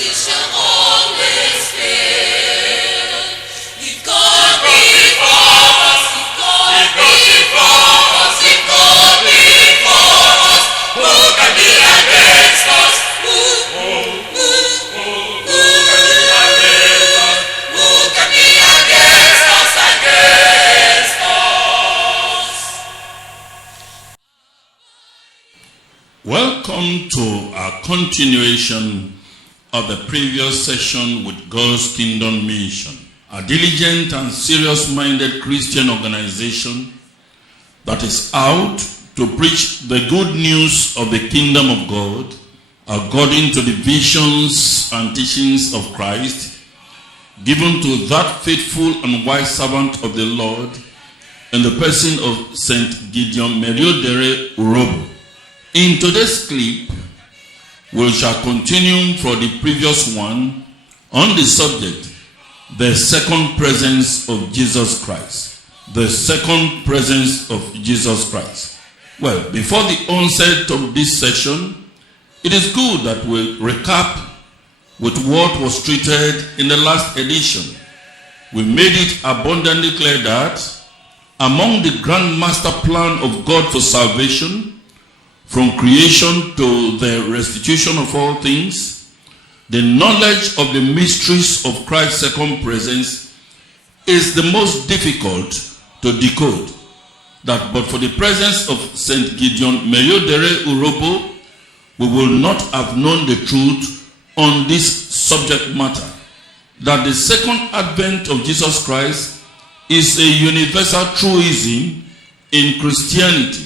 it shall always fail. If God be for us, if God be for us, if God be for us, who can be against us? Who can be against us, against us? Welcome to our continuation of the previous session with God's Kingdom Mission, a diligent and serious-minded Christian organization that is out to preach the good news of the kingdom of God according to the visions and teachings of Christ given to that faithful and wise servant of the Lord in the person of St. Gideon Meriodere Urobo. In today's clip, we shall continue from the previous one on the subject, the second presence of Jesus Christ. The second presence of Jesus Christ. Well, before the onset of this session, it is good that we recap with what was treated in the last edition. We made it abundantly clear that among the grand master plan of God for salvation, from creation to the restitution of all things, the knowledge of the mysteries of Christ's second presence is the most difficult to decode. That but for the presence of St. Gideon Meriodere Urobo, we will not have known the truth on this subject matter. That the second advent of Jesus Christ is a universal truism in Christianity.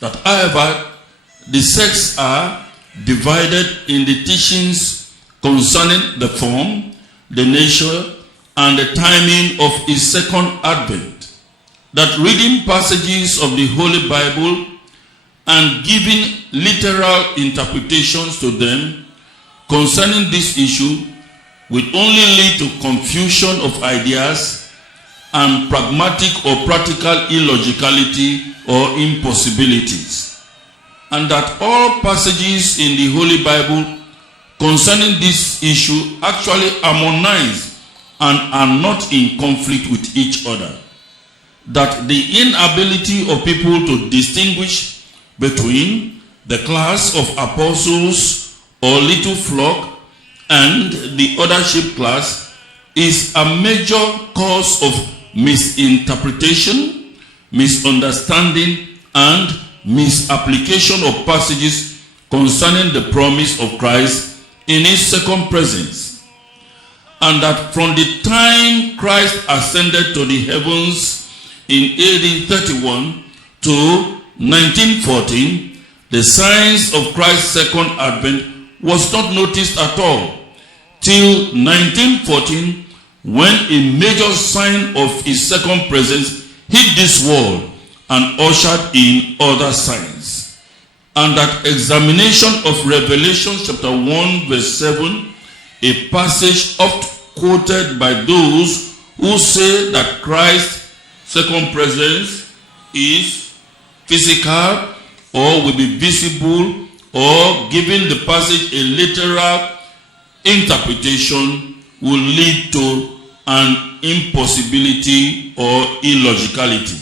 That however, the sects are divided in the teachings concerning the form, the nature, and the timing of his second advent. That reading passages of the Holy Bible and giving literal interpretations to them concerning this issue will only lead to confusion of ideas and pragmatic or practical illogicality or impossibilities. And that all passages in the Holy Bible concerning this issue actually harmonize and are not in conflict with each other. That the inability of people to distinguish between the class of apostles or little flock and the other sheep class is a major cause of misinterpretation, misunderstanding, and misapplication of passages concerning the promise of Christ in his second presence. And that from the time Christ ascended to the heavens in AD 31 to 1914, the signs of Christ's second advent was not noticed at all till 1914, when a major sign of his second presence hit this world and ushered in other signs. And that examination of Revelation chapter 1 verse 7, a passage oft quoted by those who say that Christ's second presence is physical or will be visible, or giving the passage a literal interpretation, will lead to an impossibility or illogicality.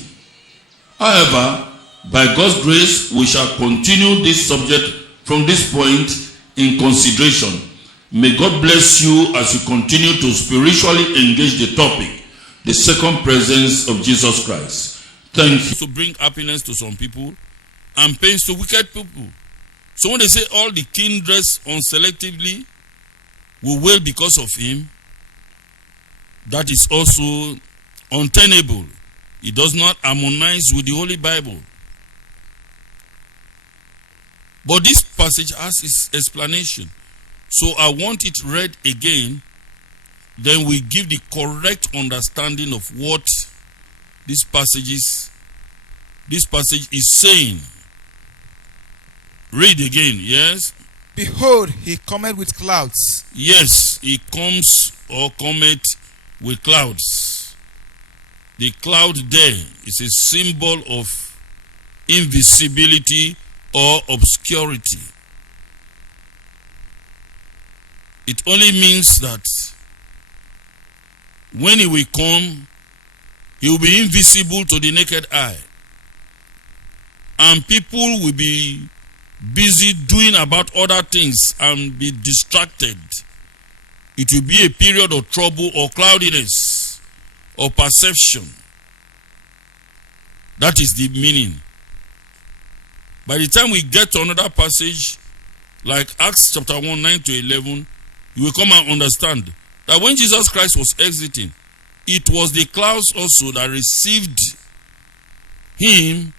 However, by God's grace, we shall continue this subject from this point in consideration. May God bless you as you continue to spiritually engage the topic, the second presence of Jesus Christ. Thank you. To bring happiness to some people and pains to wicked people. So when they say all the kindreds unselectively will wail because of him, that is also untenable. It does not harmonize with the Holy Bible. But this passage has its explanation. So I want it read again. Then we give the correct understanding of what this passage is saying. Read again, yes? Behold, he cometh with clouds. Yes, he comes or cometh with clouds. The cloud there is a symbol of invisibility or obscurity. It only means that when he will come, he will be invisible to the naked eye. And people will be busy doing about other things and be distracted. It will be a period of trouble or cloudiness or perception. That is the meaning. By the time we get to another passage, like Acts chapter 1, 9 to 11, you will come and understand that when Jesus Christ was exiting, it was the clouds also that received him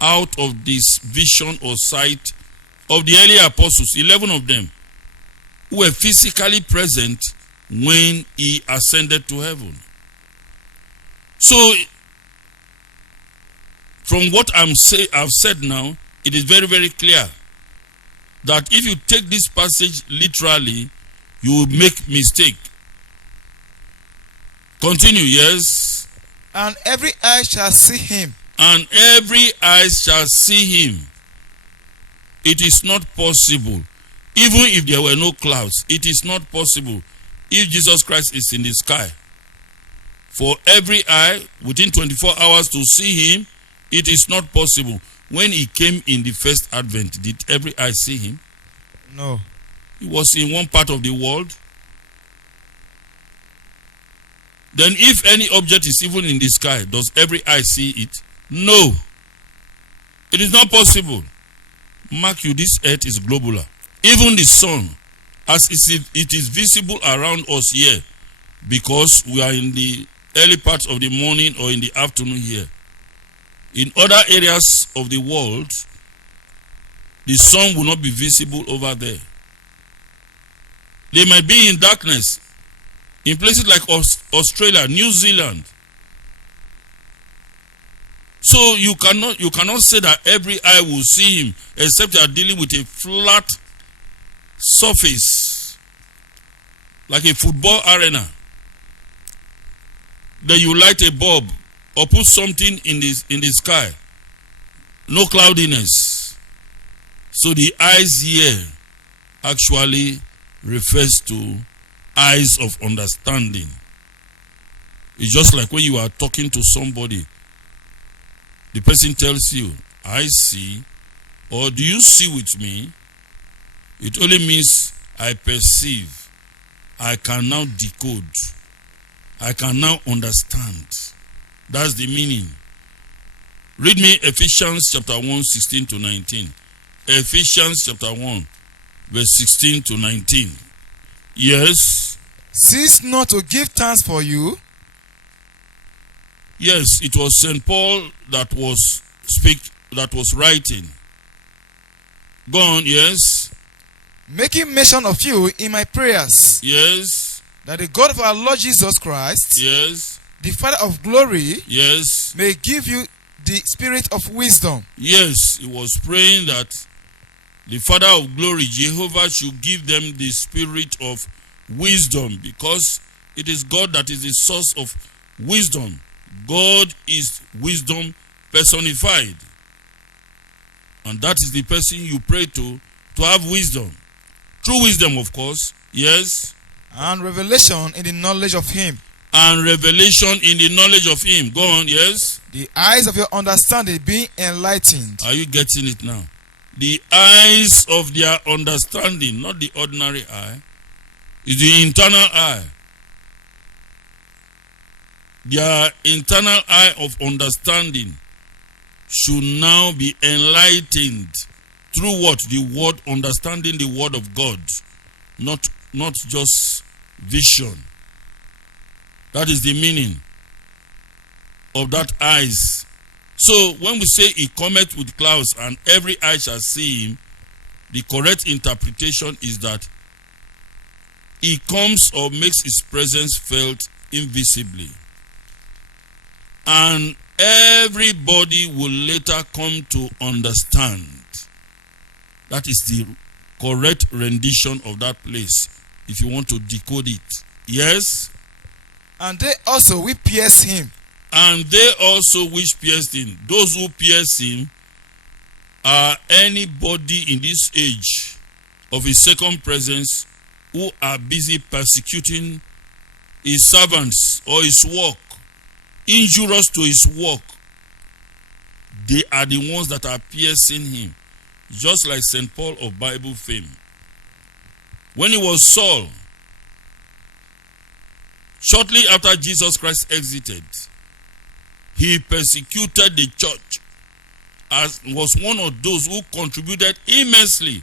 out of this vision or sight of the early apostles, 11 of them, who were physically present when he ascended to heaven. So, from what I've said now, it is very, very clear that if you take this passage literally, you will make mistake. Continue, yes. And every eye shall see him. And every eye shall see him. It is not possible. Even if there were no clouds, it is not possible if Jesus Christ is in the sky. For every eye within 24 hours to see him, it is not possible. When he came in the first advent, did every eye see him? No. He was in one part of the world. Then if any object is even in the sky, does every eye see it? No. It is not possible. Mark you, this earth is globular. Even the sun, as it is visible around us here, because we are in the early part of the morning or in the afternoon here. In other areas of the world, the sun will not be visible over there. They might be in darkness. In places like Australia, New Zealand. So you cannot say that every eye will see him, except you are dealing with a flat surface, like a football arena. Then you light a bulb or put something in the sky. No cloudiness. So the eyes here actually refers to eyes of understanding. It's just like when you are talking to somebody, the person tells you, I see, or do you see with me? It only means I perceive. I can now decode. I can now understand. That's the meaning. Read me Ephesians chapter 1, 16 to 19. Ephesians chapter 1, verse 16 to 19. Yes. Cease not to give thanks for you. Yes, it was St. Paul that was writing. Go on, yes. Making mention of you in my prayers. Yes. That the God of our Lord Jesus Christ, Yes. the Father of glory, Yes. may give you the spirit of wisdom. Yes, he was praying that the Father of glory, Jehovah, should give them the spirit of wisdom, because it is God that is the source of wisdom. God is wisdom personified. And that is the person you pray to have wisdom. True wisdom, of course. Yes. And revelation in the knowledge of him. And revelation in the knowledge of him. Go on, yes. The eyes of your understanding being enlightened. Are you getting it now? The eyes of their understanding, not the ordinary eye. It's the internal eye. Their internal eye of understanding should now be enlightened through what? The word, understanding the word of God. Not just vision. That is the meaning of that eyes. So when we say he cometh with clouds and every eye shall see him, the correct interpretation is that he comes or makes his presence felt invisibly. And everybody will later come to understand. That is the correct rendition of that place, if you want to decode it. Yes? And they also will pierce him. And they also which pierced him. Those who pierce him are anybody in this age of his second presence who are busy persecuting his servants or his work, injurious to his work, they are the ones that are piercing him. Just like St. Paul of Bible fame. When he was Saul, shortly after Jesus Christ exited, he persecuted the church, as was one of those who contributed immensely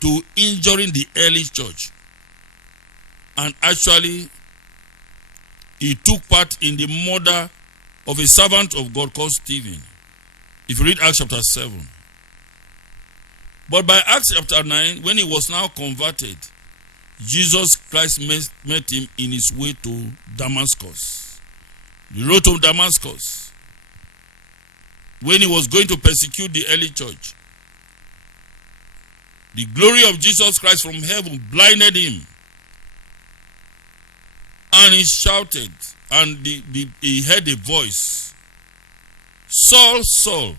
to injuring the early church. And actually, he took part in the murder of a servant of God called Stephen. If you read Acts chapter 7. But by Acts chapter 9, when he was now converted, Jesus Christ met him in his way to Damascus. The road to Damascus. When he was going to persecute the early church, the glory of Jesus Christ from heaven blinded him. And he shouted, and he heard a voice, Saul, Saul,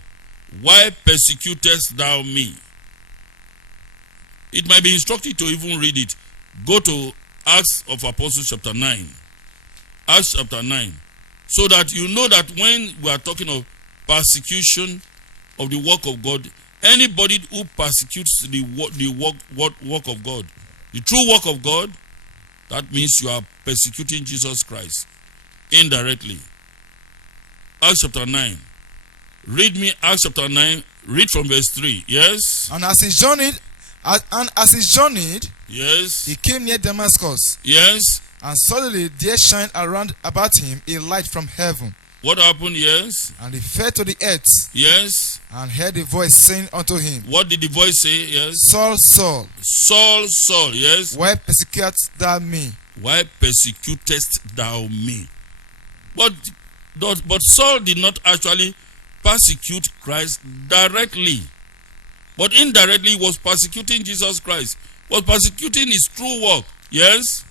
why persecutest thou me? It might be instructive to even read it. Go to Acts of Apostles chapter 9. Acts chapter 9. So that you know that when we are talking of persecution of the work of God, anybody who persecutes the work of God, the true work of God, that means you are persecuting Jesus Christ indirectly. Acts chapter 9. Read me Acts chapter 9. Read from verse 3. Yes? And as he journeyed, yes, he came near Damascus. Yes. And suddenly there shined around about him a light from heaven. What happened? Yes. And he fell to the earth. Yes. And heard a voice saying unto him, What did the voice say? Yes. Saul, Saul. Saul, Saul. Yes. Why persecutest thou me? Why persecutest thou me? But Saul did not actually persecute Christ directly. But indirectly he was persecuting Jesus Christ. Was persecuting his true work. Yes.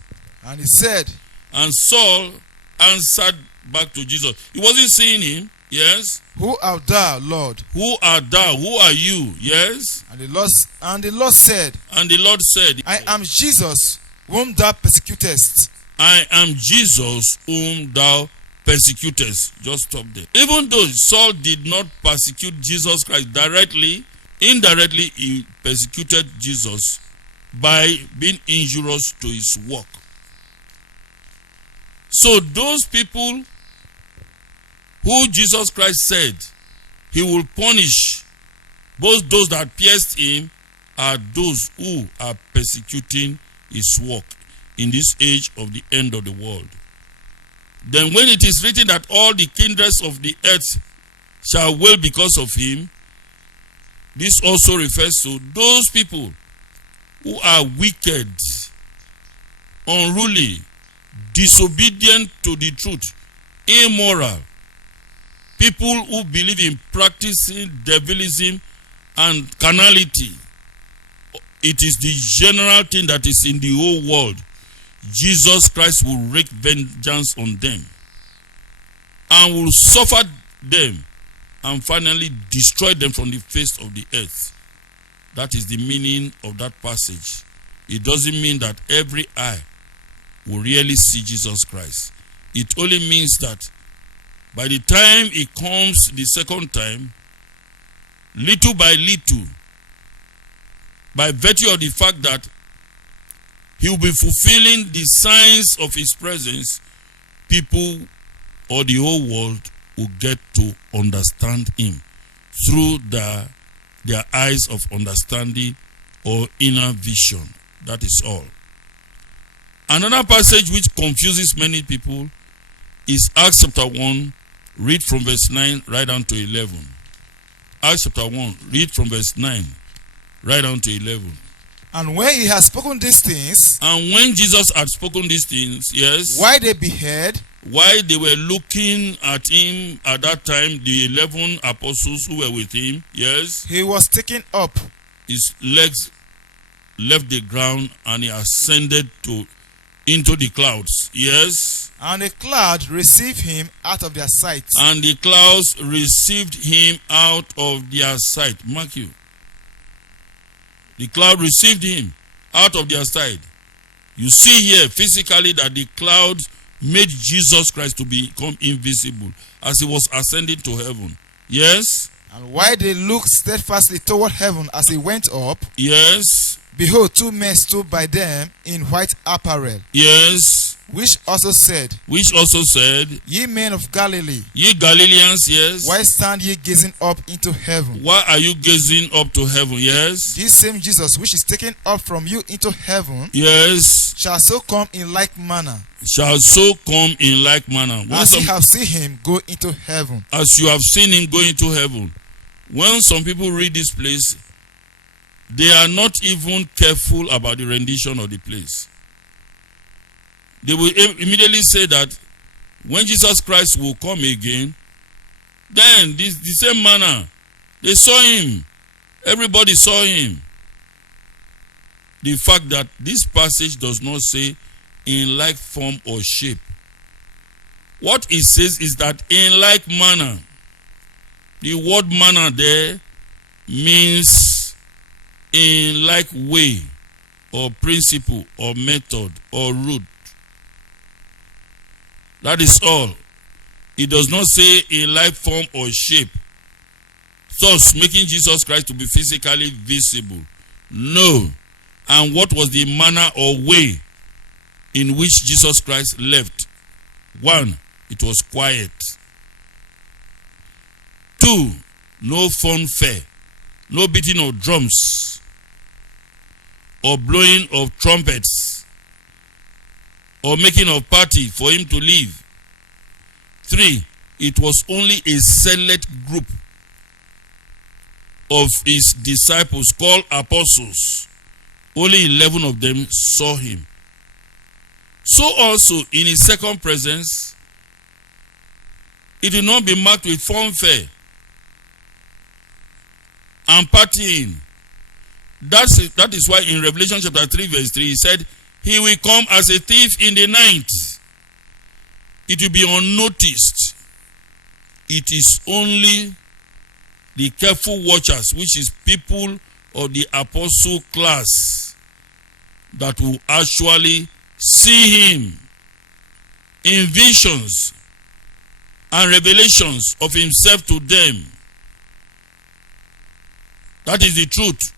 And he said, and Saul answered back to Jesus. He wasn't seeing him. Yes. Who art thou, Lord? Who art thou? Who are you? Yes. And the Lord said, I am Jesus, whom thou persecutest. I am Jesus, whom thou persecutest. Just stop there. Even though Saul did not persecute Jesus Christ directly, indirectly he persecuted Jesus by being injurious to his work. So those people who Jesus Christ said he will punish, both those that pierced him are those who are persecuting his work in this age of the end of the world. Then when it is written that all the kindreds of the earth shall wail because of him, this also refers to those people who are wicked, unruly, disobedient to the truth, immoral, people who believe in practicing devilism and carnality. It is the general thing that is in the whole world. Jesus Christ will wreak vengeance on them and will suffer them and finally destroy them from the face of the earth. That is the meaning of that passage. It doesn't mean that every eye will really see Jesus Christ. It only means that by the time he comes the second time, little by little, by virtue of the fact that he will be fulfilling the signs of his presence, people or the whole world will get to understand him through their eyes of understanding or inner vision. That is all. Another passage which confuses many people is Acts chapter 1, read from verse 9 right down to 11. Acts chapter 1, read from verse 9 right down to 11. And when he had spoken these things, and when Jesus had spoken these things, yes, why they beheld, while they were looking at him at that time, the 11 apostles who were with him, yes, he was taken up. His legs left the ground and he ascended into the clouds. Yes. And a cloud received him out of their sight. And the clouds received him out of their sight. Mark you. The cloud received him out of their sight. You see here physically that the cloud made Jesus Christ to become invisible as he was ascending to heaven. Yes? And while they looked steadfastly toward heaven as he went up, yes, behold, two men stood by them in white apparel. Yes. Which also said, Ye men of Galilee, ye Galileans, yes, why stand ye gazing up into heaven? Why are you gazing up to heaven? Yes. This same Jesus which is taken up from you into heaven, yes, shall so come in like manner. As you have seen him go into heaven. As you have seen him go into heaven. When some people read this place, they are not even careful about the rendition of the place. They will immediately say that when Jesus Christ will come again, then the same manner, they saw him. Everybody saw him. The fact that this passage does not say in like form or shape. What it says is that in like manner. The word manner there means in like way or principle or method or route. That is all. It does not say in like form or shape, thus making Jesus Christ to be physically visible. No. And what was the manner or way in which Jesus Christ left? 1, it was quiet. 2, no fanfare, no beating of drums or blowing of trumpets or making of party for him to leave. 3, it was only a select group of his disciples called apostles. Only 11 of them saw him. So also in his second presence, it will not be marked with fanfare and partying. That is why in Revelation chapter 3 verse 3 he said, he will come as a thief in the night. It will be unnoticed. It is only the careful watchers, which is people of the apostle class, that will actually see him in visions and revelations of himself to them. That is the truth.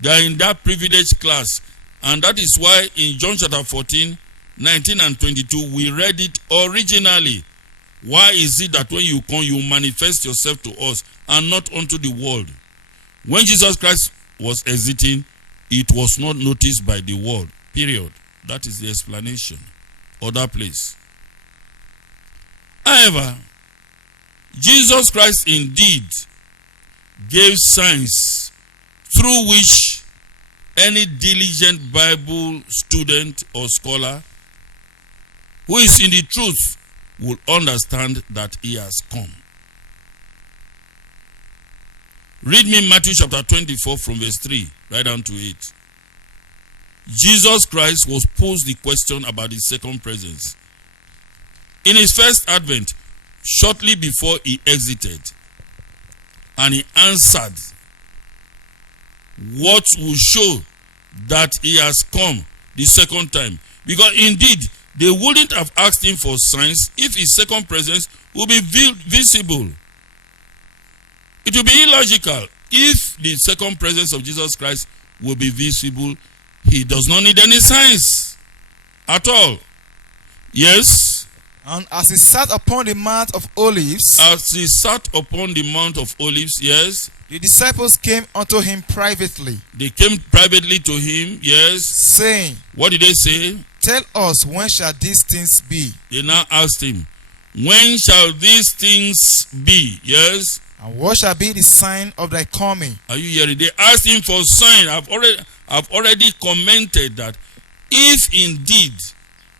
They are in that privileged class. And that is why in John chapter 14, 19 and 22, we read it originally. Why is it that when you come, you manifest yourself to us and not unto the world? When Jesus Christ was exiting, it was not noticed by the world. Period. That is the explanation. Other place. However, Jesus Christ indeed gave signs through which any diligent Bible student or scholar who is in the truth will understand that he has come. Read me Matthew chapter 24 from verse 3 right down to 8. Jesus Christ was posed the question about his second presence. In his first advent, shortly before he exited, and he answered what will show that he has come the second time. Because indeed, they wouldn't have asked him for signs if his second presence would be visible. It would be illogical if the second presence of Jesus Christ will be visible. He does not need any signs at all. Yes. And as he sat upon the Mount of Olives, yes, the disciples came unto him privately. They came privately to him, yes, saying, what did they say? Tell us, when shall these things be? They now asked him, when shall these things be? Yes. And what shall be the sign of thy coming? Are you hearing? They asked him for sign. I've already commented that if indeed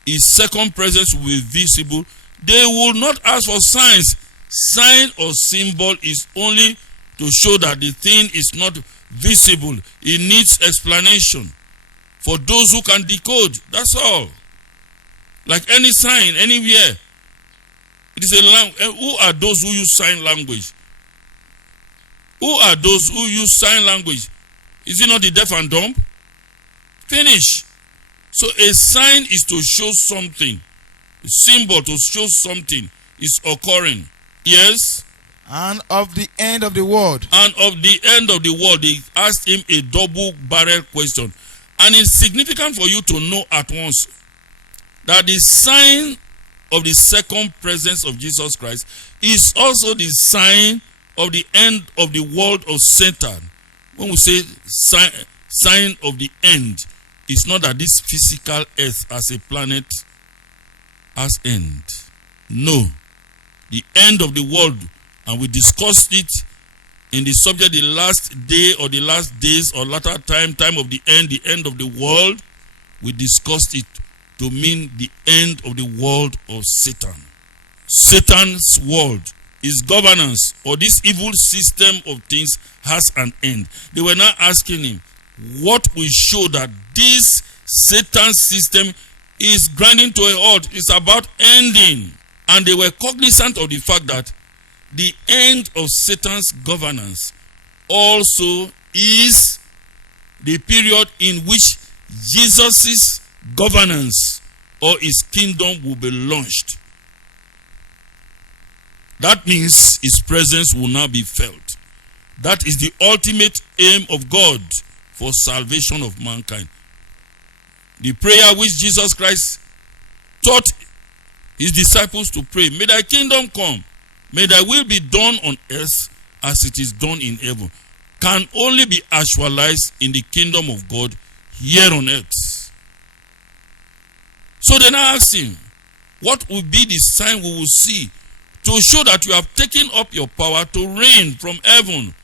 his second presence will be visible, they will not ask for signs. Sign or symbol is only to show that the thing is not visible. It needs explanation for those who can decode. That's all. Like any sign, anywhere. It is a who are those who use sign language? Who are those who use sign language? Is it not the deaf and dumb? Finish. So a sign is to show something. A symbol to show something is occurring. Yes? And of the end of the world. And of the end of the world, they asked him a double-barrel question. And it's significant for you to know at once that the sign of the second presence of Jesus Christ is also the sign of the end of the world of Satan. When we say sign of the end, it's not that this physical earth as a planet has end. No. The end of the world, and we discussed it in the subject, the last day or the last days or latter time of the end of the world. We discussed it to mean the end of the world of Satan. Satan's world, his governance, or this evil system of things has an end. They were now asking him, what will show that this Satan system is grinding to a halt, is about ending? And they were cognizant of the fact that the end of Satan's governance also is the period in which Jesus' governance or his kingdom will be launched. That means his presence will now be felt. That is the ultimate aim of God for salvation of mankind. The prayer which Jesus Christ taught his disciples to pray, may thy kingdom come, may thy will be done on earth as it is done in heaven, can only be actualized in the kingdom of God here on earth. So then I asked him, what will be the sign we will see to show that you have taken up your power to reign from heaven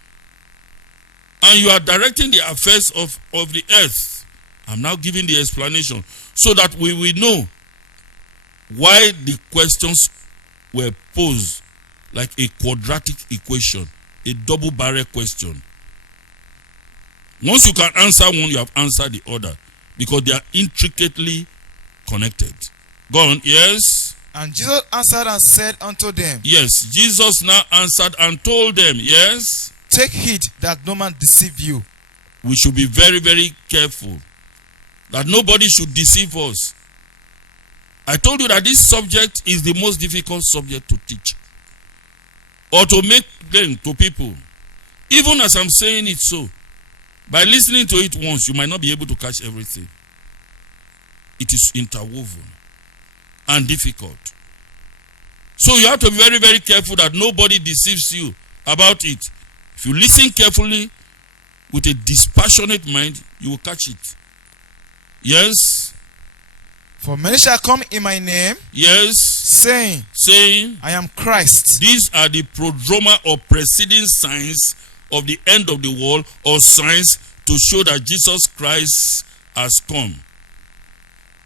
and you are directing the affairs of the earth? I'm now giving the explanation so that we will know why the questions were posed like a quadratic equation, a double-barrel question. Once you can answer one, you have answered the other because they are intricately connected. Go on, yes? And Jesus answered and said unto them. Yes, Jesus now answered and told them, yes? Take heed that no man deceive you. We should be very, very careful that nobody should deceive us. I told you that this subject is the most difficult subject to teach or to make plain to people. Even as I'm saying it so, by listening to it once, you might not be able to catch everything. It is interwoven and difficult. So you have to be very, very careful that nobody deceives you about it. If you listen carefully with a dispassionate mind, you will catch it. Yes? For many shall come in my name, yes, saying, I am Christ. These are the prodroma or preceding signs of the end of the world, or signs to show that Jesus Christ has come.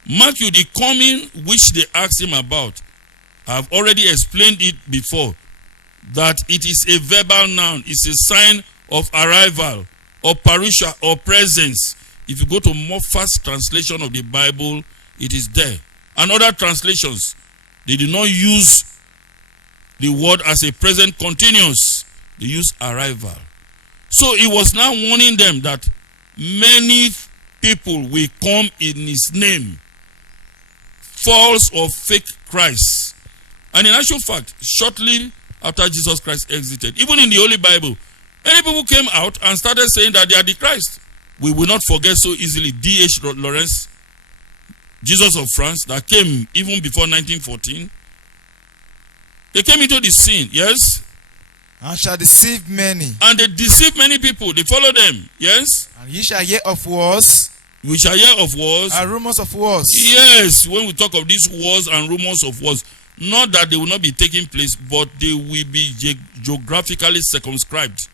Mark you the coming which they asked him about. I have already explained it before, that it is a verbal noun. It's a sign of arrival or parousia or presence. If you go to Moffat's translation of the Bible, it is there. And other translations, they do not use the word as a present continuous. They use arrival. So he was now warning them that many people will come in his name, false or fake Christ. And in actual fact, shortly after Jesus Christ exited, even in the Holy Bible, many people came out and started saying that they are the Christ. We will not forget so easily D.H. Lawrence, Jesus of France, that came even before 1914. They came into the scene, yes? And shall deceive many. And they deceive many people. They follow them, yes? And ye shall hear of wars. We shall hear of wars. And rumors of wars. Yes, when we talk of these wars and rumors of wars, not that they will not be taking place, but they will be geographically circumscribed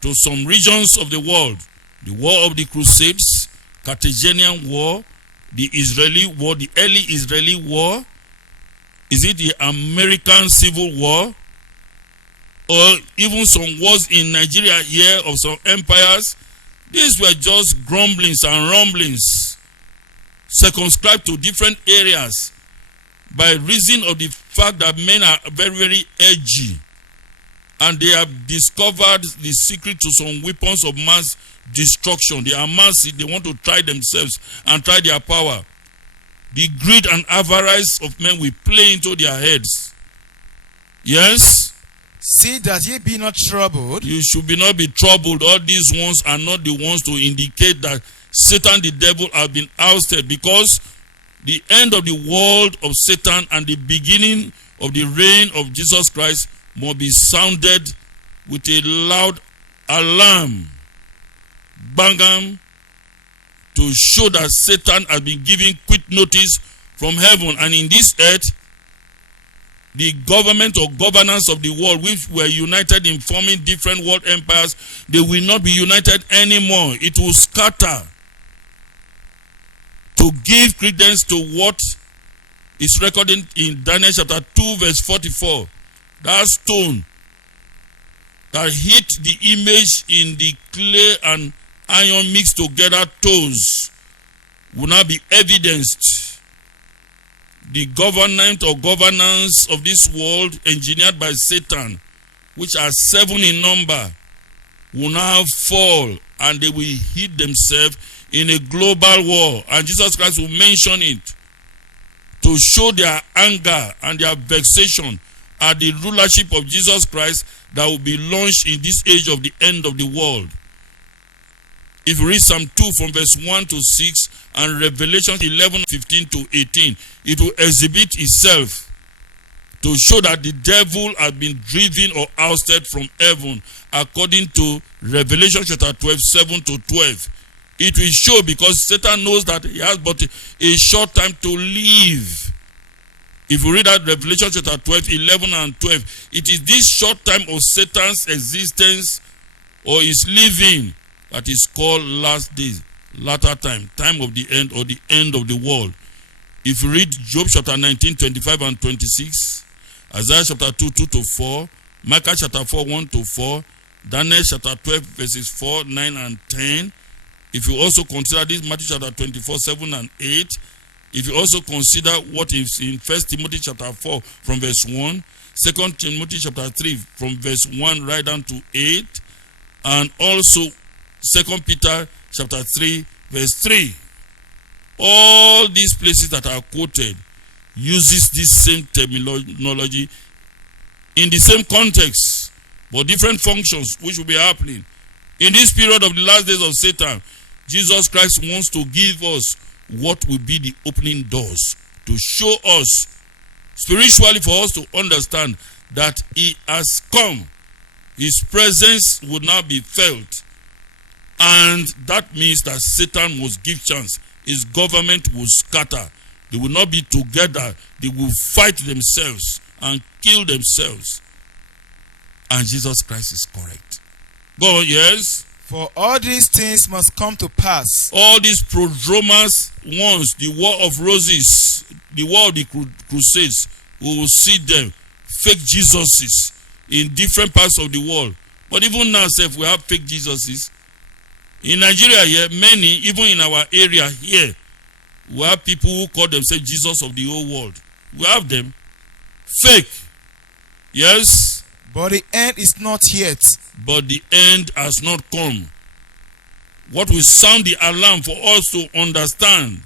to some regions of the world. The War of the Crusades, Carthaginian War, the Israeli War, the early Israeli War. Is it the American Civil War? Or even some wars in Nigeria here of some empires? These were just grumblings and rumblings, circumscribed to different areas by reason of the fact that men are very, very edgy. And they have discovered the secret to some weapons of mass destruction. They are massive. They want to try themselves and try their power. the greed and avarice of men will play into their heads. Yes? See that ye be not troubled. You should not be troubled. All these ones are not the ones to indicate that Satan the devil have been ousted, because the end of the world of Satan and the beginning of the reign of Jesus Christ must be sounded with a loud alarm, bangam, to show that Satan has been given quick notice from heaven. And in this earth, the government or governance of the world, which were united in forming different world empires, they will not be united anymore. It will scatter. To give credence to what is recorded in Daniel chapter 2 verse 44, that stone that hit the image in the clay and iron mixed together toes will now be evidenced. The government or governance of this world, engineered by Satan, which are 7 in number, will now fall, and they will hit themselves in a global war. And Jesus Christ will mention it to show their anger and their vexation at the rulership of Jesus Christ that will be launched in this age of the end of the world. If you read Psalm 2 from verse 1 to 6 and Revelation 11, 15 to 18, it will exhibit itself to show that the devil has been driven or ousted from heaven, according to Revelation chapter 12, 7 to 12. It will show, because Satan knows that he has but a short time to live. If you read that Revelation chapter 12, 11 and 12, it is this short time of Satan's existence or his living that is called last days, latter time, time of the end, or the end of the world. If you read Job chapter 19, 25 and 26, Isaiah chapter 2, 2 to 4, Micah chapter 4, 1 to 4, Daniel chapter 12, verses 4, 9 and 10, if you also consider this, Matthew chapter 24, 7 and 8, if you also consider what is in 1 Timothy chapter 4 from verse 1, 2 Timothy chapter 3 from verse 1 right down to 8, and also 2 Peter chapter 3 verse 3. All these places that are quoted uses this same terminology in the same context, but different functions which will be happening. In this period of the last days of Satan, Jesus Christ wants to give us what will be the opening doors, to show us spiritually, for us to understand that he has come. His presence will now be felt. And that means that Satan must give chance. His government will scatter. They will not be together. They will fight themselves and kill themselves. And Jesus Christ is correct. Go on, yes? For all these things must come to pass. All these prodromas ones, the War of Roses, the War of the Crusades, we will see them, fake Jesuses in different parts of the world. But even now, if we have fake Jesuses, in Nigeria here, many, even in our area here, we have people who call themselves Jesus of the whole world. We have them. Fake. Yes? But the end is not yet. But the end has not come. What will sound the alarm for us to understand?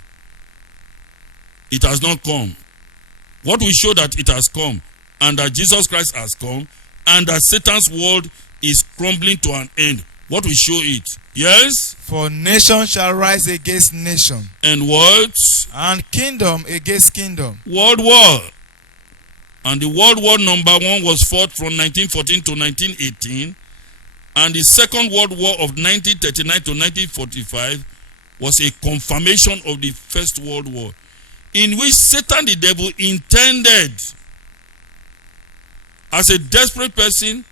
It has not come. What will show that it has come, and that Jesus Christ has come, and that Satan's world is crumbling to an end? What will show it? Yes? For nation shall rise against nation. And what? And kingdom against kingdom. World war. And the World War number 1 was fought from 1914 to 1918. And the Second World War of 1939 to 1945 was a confirmation of the First World War, in which Satan the devil intended, as a desperate person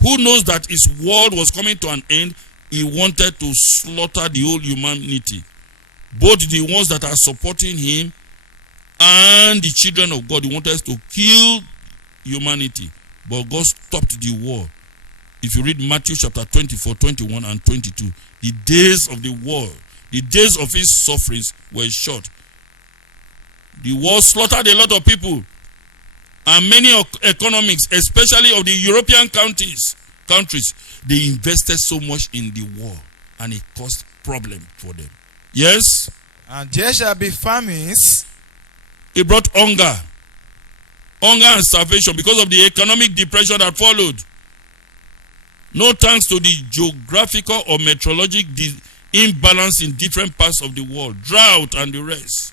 who knows that his world was coming to an end, he wanted to slaughter the whole humanity. Both the ones that are supporting him and the children of God. He wanted to kill humanity. But God stopped the war. If you read Matthew chapter 24, 21 and 22, the days of the war, the days of his sufferings were short. The war slaughtered a lot of people. And many economics, especially of the European countries, they invested so much in the war, and it caused problem for them. Yes? And there shall be famines. It brought hunger and starvation because of the economic depression that followed. No thanks to the geographical or meteorological imbalance in different parts of the world, drought and the rest.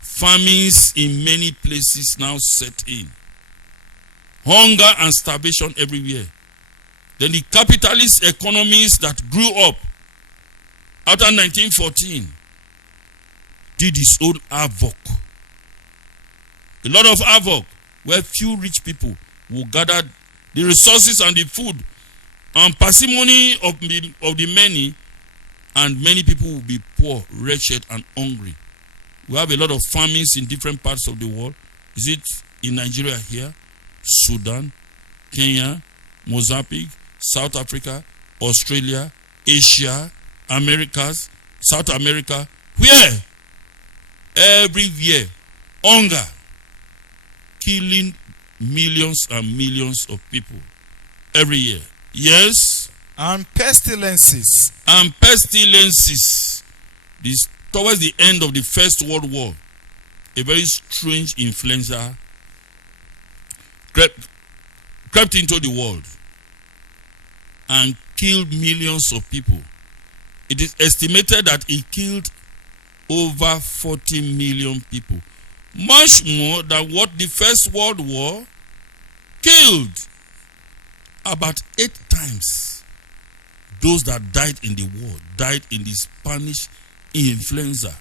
Famines in many places now set in. Hunger and starvation everywhere. Then the capitalist economies that grew up after 1914 did its own havoc. A lot of havoc where few rich people will gather the resources and the food and parsimony of the many, and many people will be poor, wretched, and hungry. We have a lot of famines in different parts of the world. Is it in Nigeria here, Sudan, Kenya, Mozambique, South Africa, Australia, Asia, Americas, South America? Where? Everywhere. Hunger. Killing millions and millions of people every year. Yes. And pestilences. This towards the end of the First World War, a very strange influenza crept into the world and killed millions of people. It is estimated that it killed over 40 million people. Much more than what the First World War killed. About 8 times those that died in the war died in the Spanish influenza.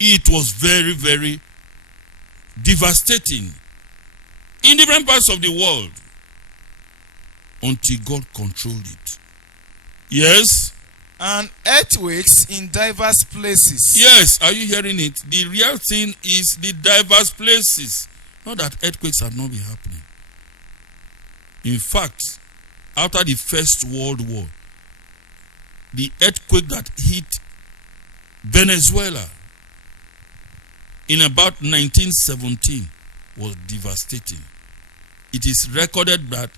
It was very, very devastating in different parts of the world until God controlled it. Yes. And earthquakes in diverse places. Yes, are you hearing it? The real thing is the diverse places. Not that earthquakes have not been happening. In fact, after the First World War, the earthquake that hit Venezuela in about 1917 was devastating. It is recorded that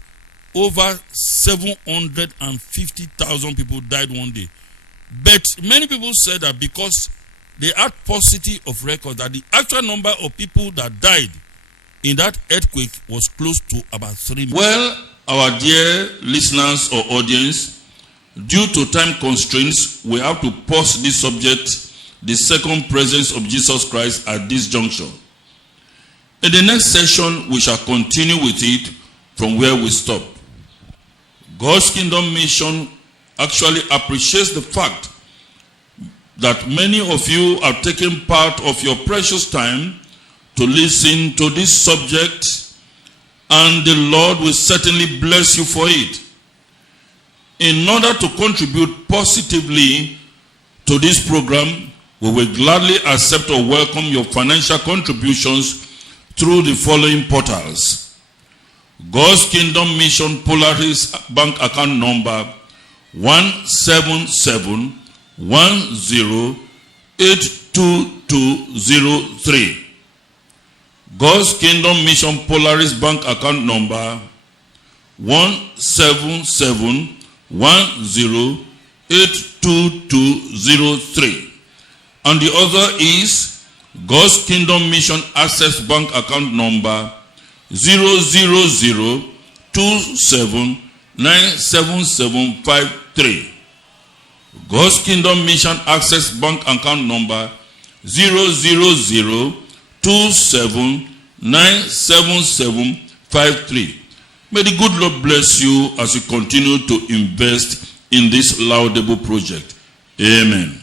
over 750,000 people died one day. But many people said that because they had paucity of record, that the actual number of people that died in that earthquake was close to about 3 million. Well, our dear listeners or audience, due to time constraints, we have to pause this subject, the second presence of Jesus Christ, at this juncture. In the next session, we shall continue with it from where we stop. God's Kingdom Mission actually appreciates the fact that many of you have taken part of your precious time to listen to this subject, and the Lord will certainly bless you for it. In order to contribute positively to this program, we will gladly accept or welcome your financial contributions through the following portals. God's Kingdom Mission Polaris Bank Account Number 17710822203. God's Kingdom Mission Polaris Bank Account Number 17710822203. And the other is God's Kingdom Mission Access Bank Account Number 00027977753. God's Kingdom Mission Access Bank Account Number 00027977753. May the good Lord bless you as you continue to invest in this laudable project. Amen.